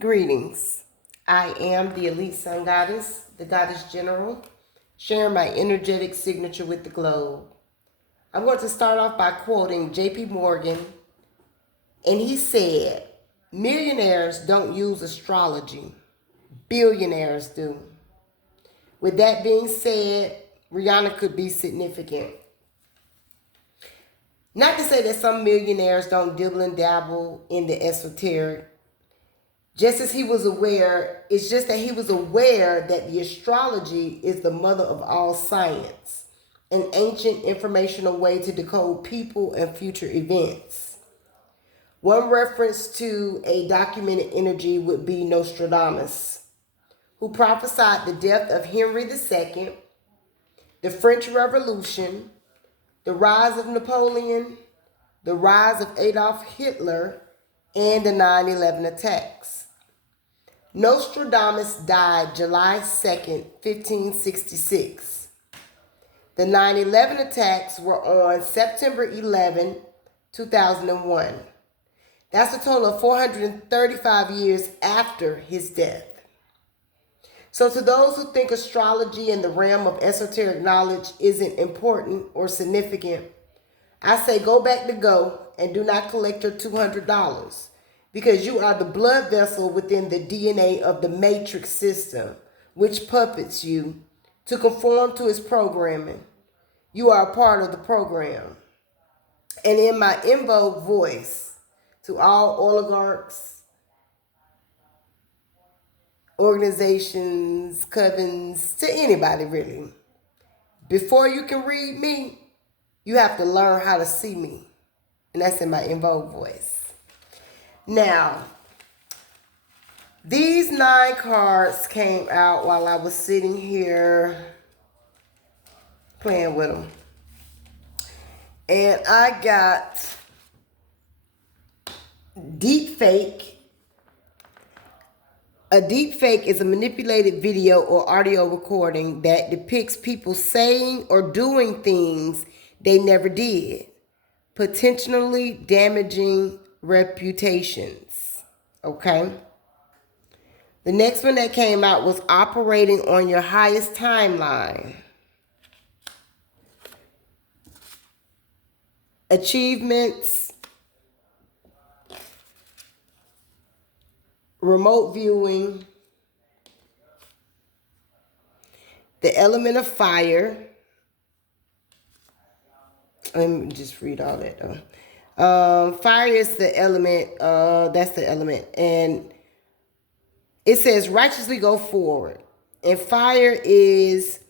Greetings. I am the Elite Sun Goddess, the Goddess General, sharing my energetic signature with the globe. I'm going to start off by quoting J.P. Morgan, and he said, "Millionaires don't use astrology, billionaires do." With that being said, Rihanna could be significant. Not to say that some millionaires don't dibble and dabble in the esoteric. Just as he was aware, it's just that he was aware that the astrology is the mother of all science, an ancient informational way to decode people and future events. One reference to a documented energy would be Nostradamus, who prophesied the death of Henry II, the French Revolution, the rise of Napoleon, the rise of Adolf Hitler, and the 9/11 attacks. Nostradamus died July 2nd, 1566. The 9/11 attacks were on September 11, 2001. That's a total of 435 years after his death. So to those who think astrology and the realm of esoteric knowledge isn't important or significant, I say go back to go and do not collect your $200. Because you are the blood vessel within the DNA of the matrix system, which puppets you to conform to its programming. You are a part of the program. And in my in vogue voice, to all oligarchs, organizations, covens, to anybody really, before you can read me, you have to learn how to see me. And that's in my in vogue voice. Now, these 9 cards came out while I was sitting here playing with them. And I got deep fake. A deep fake is a manipulated video or audio recording that depicts people saying or doing things they never did, potentially damaging reputations. Okay? The next one that came out was operating on your highest timeline. Achievements, remote viewing, the element of fire. Let me just read all that though. Fire is the element, that's the element. And it says righteously go forward. And fire is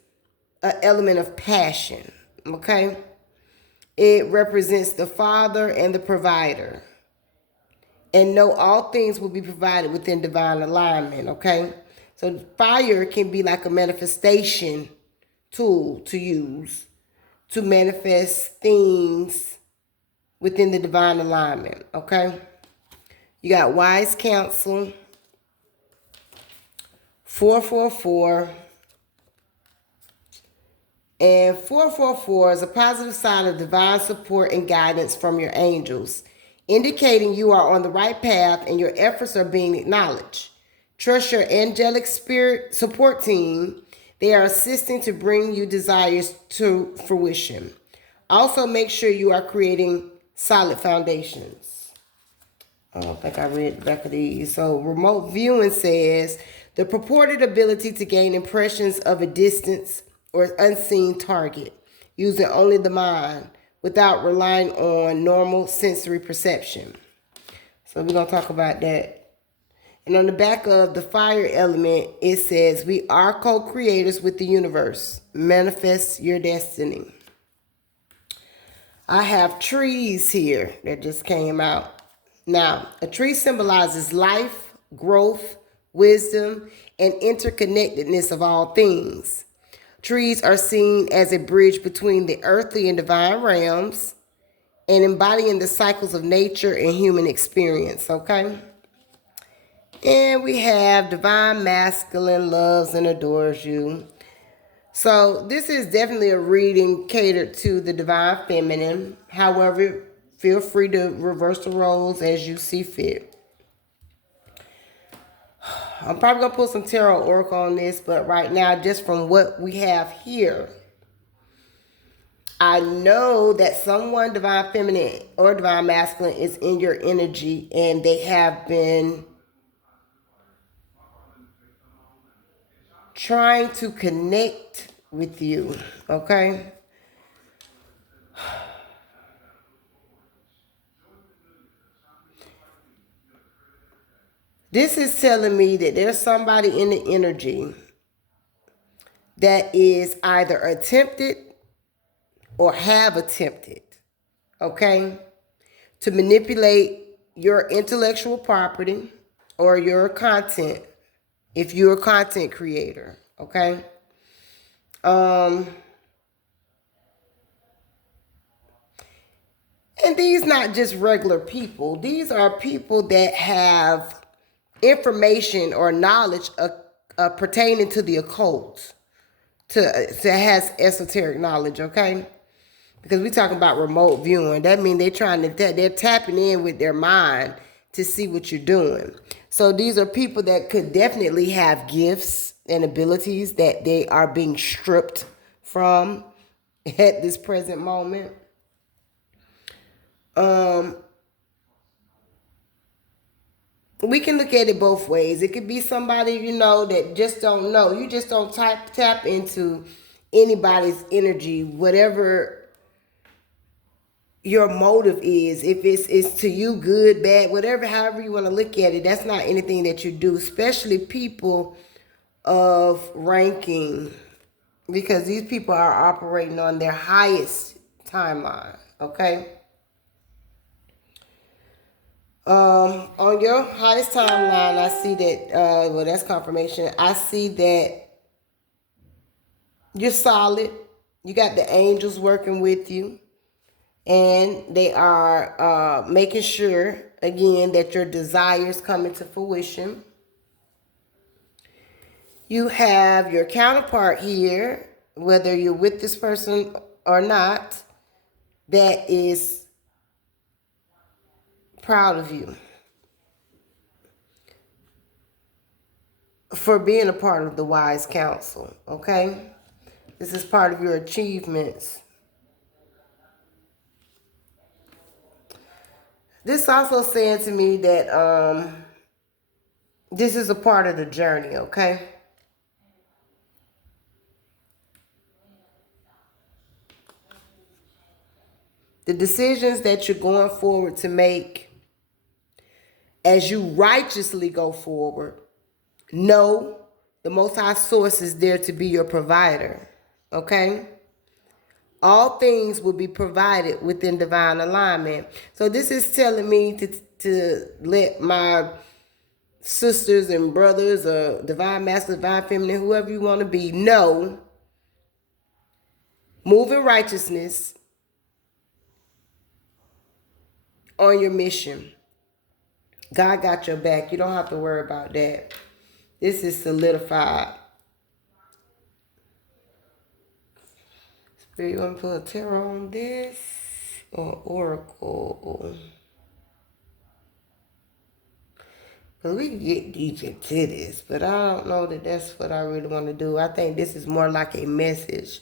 an element of passion, okay? It represents the Father and the provider. And know all things will be provided within divine alignment, okay? So fire can be like a manifestation tool to use to manifest things within the divine alignment, okay? You got wise counsel, 444, and 444 is a positive sign of divine support and guidance from your angels, indicating you are on the right path and your efforts are being acknowledged. Trust your angelic spirit support team. They are assisting to bring you desires to fruition. Also, make sure you are creating solid foundations. I don't think I read the back of these. So, remote viewing says the purported ability to gain impressions of a distance or unseen target using only the mind without relying on normal sensory perception. So we're going to talk about that. And on the back of the fire element, it says, we are co-creators with the universe. Manifest your destiny. I have trees here that just came out. Now, a tree symbolizes life, growth, wisdom, and interconnectedness of all things. Trees are seen as a bridge between the earthly and divine realms and embodying the cycles of nature and human experience, okay? And we have divine masculine loves and adores you. So this is definitely a reading catered to the divine feminine. However, feel free to reverse the roles as you see fit. I'm probably going to pull some tarot oracle on this, but right now, just from what we have here, I know that someone divine feminine or divine masculine is in your energy, and they have been trying to connect with you, okay? This is telling me that there's somebody in the energy that is either attempted or have attempted, okay, to manipulate your intellectual property or your content if you're a content creator, okay? And these not just regular people. These are people that have information or knowledge pertaining to the occult, to has esoteric knowledge, okay? Because we talking about remote viewing. That means they're tapping in with their mind to see what you're doing. So these are people that could definitely have gifts and abilities that they are being stripped from at this present moment. We can look at it both ways. It could be somebody, that just don't know. You just don't tap into anybody's energy, whatever your motive is. If it's to you good, bad, whatever, however you want to look at it, that's not anything that you do, especially people of ranking, because these people are operating on their highest timeline, okay? On your highest timeline, I see that, that's confirmation. I see that you're solid. You got the angels working with you, and they are making sure, again, that your desires come into fruition. You have your counterpart here, whether you're with this person or not, that is proud of you for being a part of the wise council, okay? This is part of your achievements. This also saying to me that this is a part of the journey, okay? The decisions that you're going forward to make as you righteously go forward, know the Most High Source is there to be your provider, okay? All things will be provided within divine alignment. So this is telling me to let my sisters and brothers, or divine masculine, divine feminine, whoever you want to be, know, move in righteousness on your mission. God got your back. You don't have to worry about that. This is solidified. Spirit, you want to put a tarot on this or oracle? Because we can get deep into this, but I don't know that that's what I really want to do. I think this is more like a message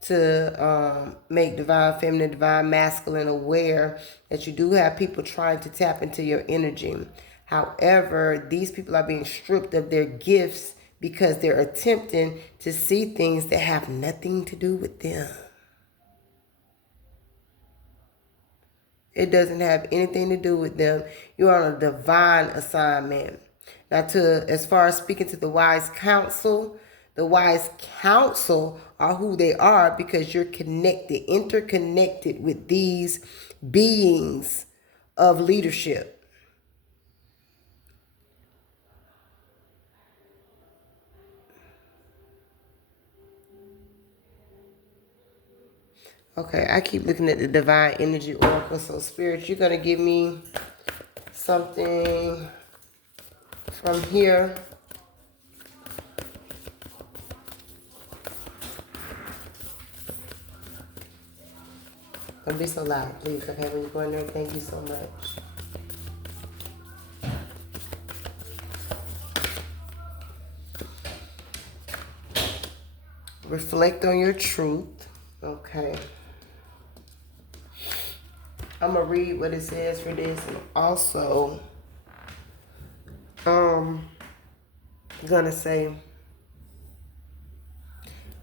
to make divine feminine, divine masculine aware that you do have people trying to tap into your energy. However, these people are being stripped of their gifts because they're attempting to see things that have nothing to do with them. It doesn't have anything to do with them. You're on a divine assignment. Now, as far as speaking to the wise counsel are who they are because you're connected, interconnected with these beings of leadership. Okay, I keep looking at the divine energy oracle. So, Spirit, you're going to give me something from here. Don't be so loud, please. Okay, when you go in there, thank you so much. Reflect on your truth. Okay. I'm going to read what it says for this. And also, I'm going to say,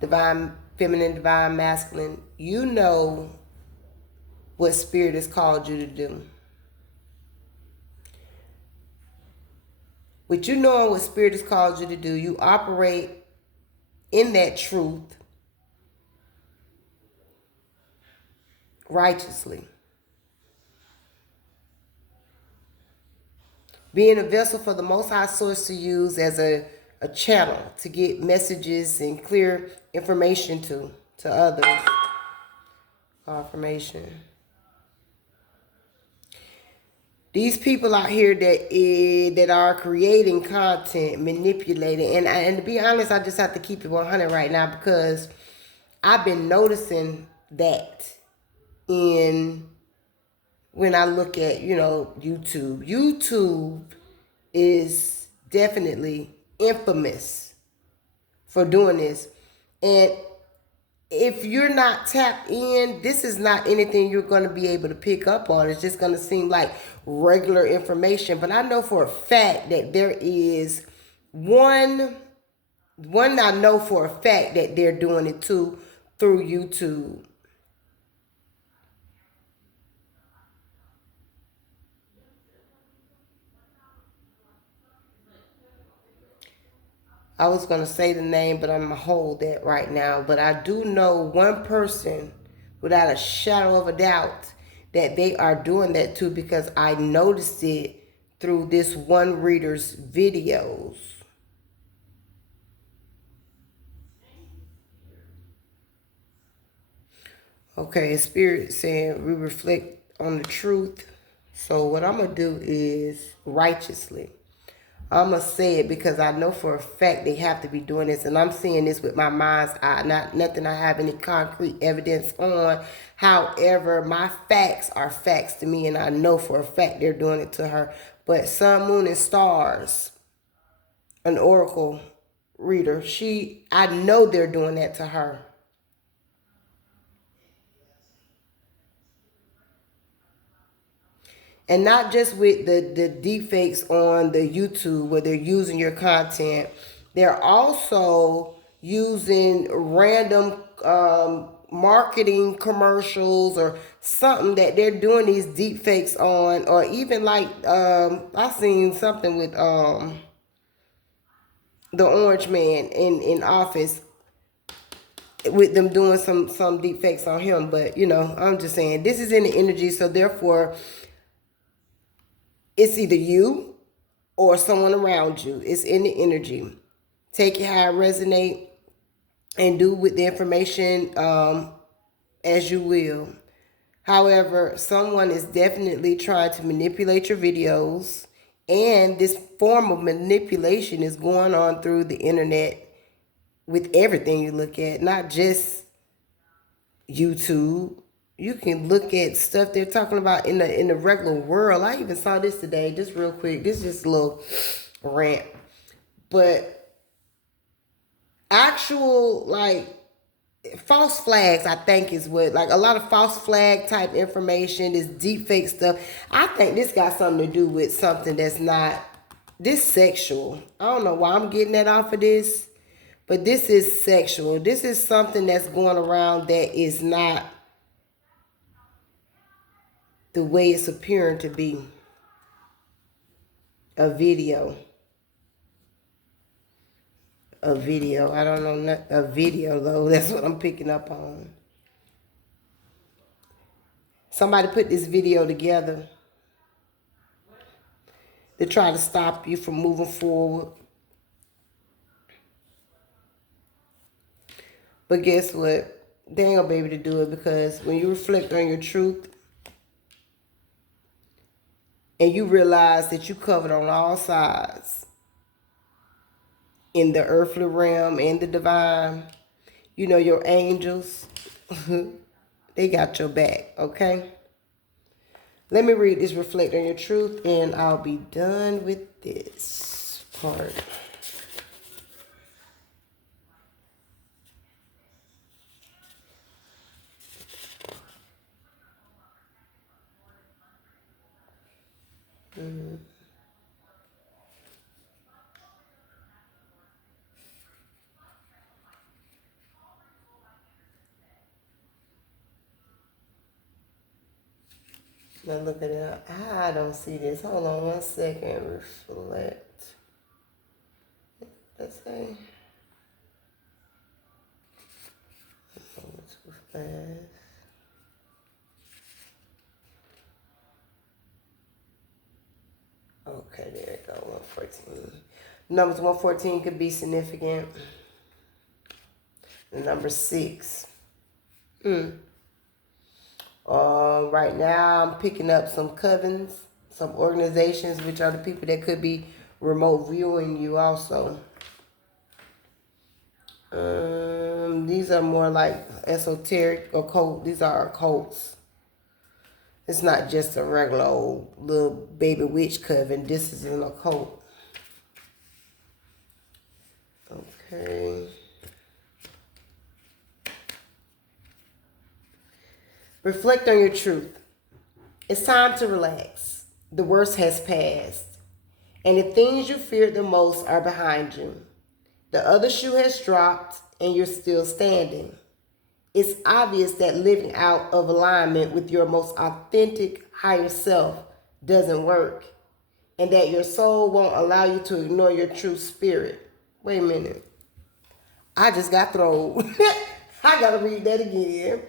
divine feminine, divine masculine, you know what spirit has called you to do. With you knowing what spirit has called you to do, you operate in that truth righteously. Being a vessel for the Most High Source to use as a channel to get messages and clear information to others. Confirmation. These people out here that are creating content, manipulating, and to be honest, I just have to keep it 100 right now because I've been noticing that when I look at, YouTube. YouTube is definitely infamous for doing this. And if you're not tapped in, this is not anything you're going to be able to pick up on. It's just going to seem like regular information. But I know for a fact that there is one I know for a fact that they're doing it too through YouTube. I was going to say the name, but I'm going to hold that right now. But I do know one person without a shadow of a doubt that they are doing that too because I noticed it through this one reader's videos. Okay, Spirit saying we reflect on the truth. So what I'm going to do is righteously. I'm going to say it because I know for a fact they have to be doing this. And I'm seeing this with my mind's eye. Nothing I have any concrete evidence on. However, my facts are facts to me. And I know for a fact they're doing it to her. But Sun, Moon, and Stars, an oracle reader, I know they're doing that to her. And not just with the deepfakes on the YouTube where they're using your content. They're also using random marketing commercials or something that they're doing these deepfakes on. Or even like, I seen something with the Orange Man in office with them doing some deepfakes on him. But, I'm just saying this is in the energy. So therefore, it's either you or someone around you. It's in the energy. Take it how it resonate and do with the information as you will. However, someone is definitely trying to manipulate your videos, and this form of manipulation is going on through the internet with everything you look at, not just YouTube. You can look at stuff they're talking about in the regular world. I even saw this today, just real quick. This is just a little rant. But actual, false flags, I think is what, a lot of false flag type information, this deep fake stuff. I think this got something to do with something that's not, this sexual. I don't know why I'm getting that off of this, but this is sexual. This is something that's going around that is not the way it's appearing to be. A video. I don't know, a video though. That's what I'm picking up on. Somebody put this video together to try to stop you from moving forward. But guess what? They ain't gonna be able to do it because when you reflect on your truth and you realize that you covered on all sides in the earthly realm and the divine, your angels, they got your back, okay? Let me read this, reflect on your truth, and I'll be done with this part. Now look at that. I don't see this. Hold on 1 second. Reflect. Let's say. Too fast. Okay, there it go. 114. Numbers 114 could be significant. The number 6. Right now, I'm picking up some covens, some organizations, which are the people that could be remote viewing you also. These are more like esoteric occult. These are occults. It's not just a regular old little baby witch coven. This is an occult. Okay. Reflect on your truth. It's time to relax. The worst has passed, and the things you feared the most are behind you. The other shoe has dropped, and you're still standing. It's obvious that living out of alignment with your most authentic higher self doesn't work, and that your soul won't allow you to ignore your true spirit. Wait a minute. I just got thrown. I gotta read that again.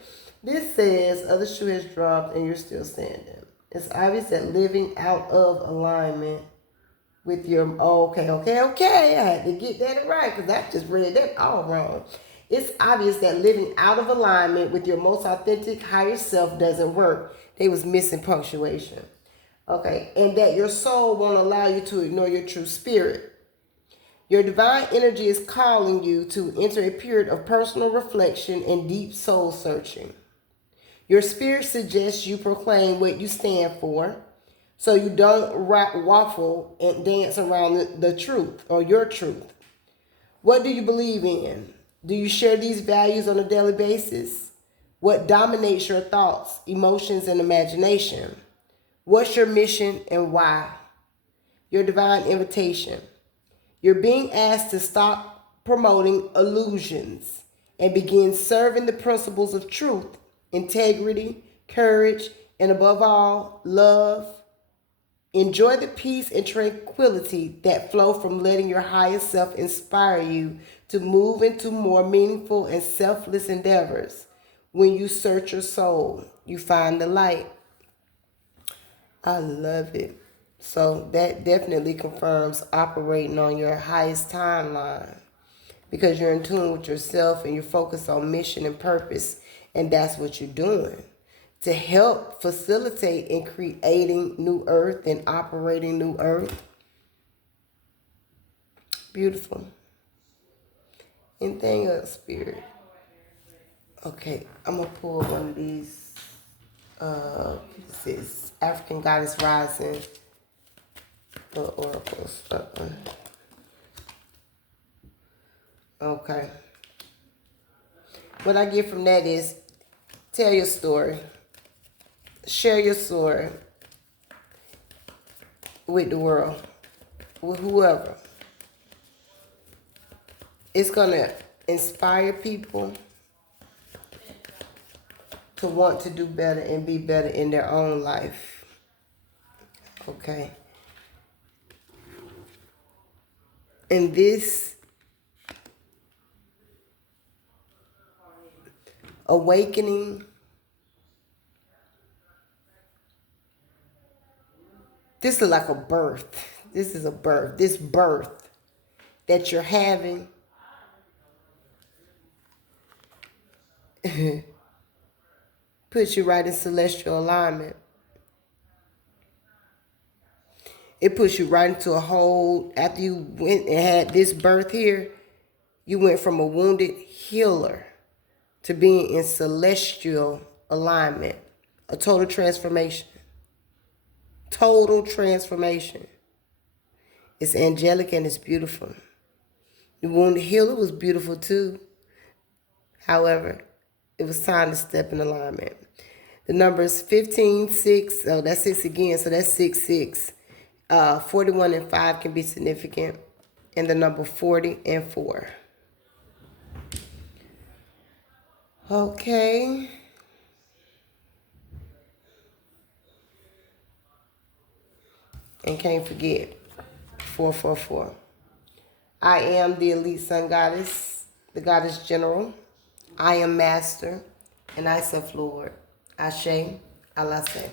This says, other shoe has dropped and you're still standing. It's obvious that living out of alignment with your, okay. I had to get that right because I just read that all wrong. It's obvious that living out of alignment with your most authentic higher self doesn't work. They was missing punctuation. Okay, and that your soul won't allow you to ignore your true spirit. Your divine energy is calling you to enter a period of personal reflection and deep soul searching. Your spirit suggests you proclaim what you stand for so you don't waffle and dance around the truth or your truth. What do you believe in? Do you share these values on a daily basis? What dominates your thoughts, emotions, and imagination? What's your mission and why? Your divine invitation. You're being asked to stop promoting illusions and begin serving the principles of truth, integrity, courage, and above all, love. Enjoy the peace and tranquility that flow from letting your higher self inspire you to move into more meaningful and selfless endeavors. When you search your soul, you find the light. I love it. So that definitely confirms operating on your highest timeline because you're in tune with yourself and you're focused on mission and purpose, and that's what you're doing to help facilitate in creating new earth and operating new earth. Beautiful. Anything else, spirit? Okay, I'm gonna pull one of these pieces. African Goddess Rising oracles. Okay. What I get from that is tell your story. Share your story with the world, with whoever. It's going to inspire people to want to do better and be better in their own life. Okay. And this awakening, this is like a birth. This is a birth. This birth that you're having puts you right in celestial alignment. It puts you right into a whole, after you went and had this birth here, you went from a wounded healer to being in celestial alignment. A total transformation. Total transformation. It's angelic and it's beautiful. The wounded healer was beautiful too. However, it was time to step in alignment. The number is 15, 6. Oh, that's 6 again, so that's 6, 6. 41 and 5 can be significant. And the number 40 and 4. Okay. And can't forget 444. I am the elite sun goddess, the goddess general. I am master, and I self Lord. Ashe, Alase.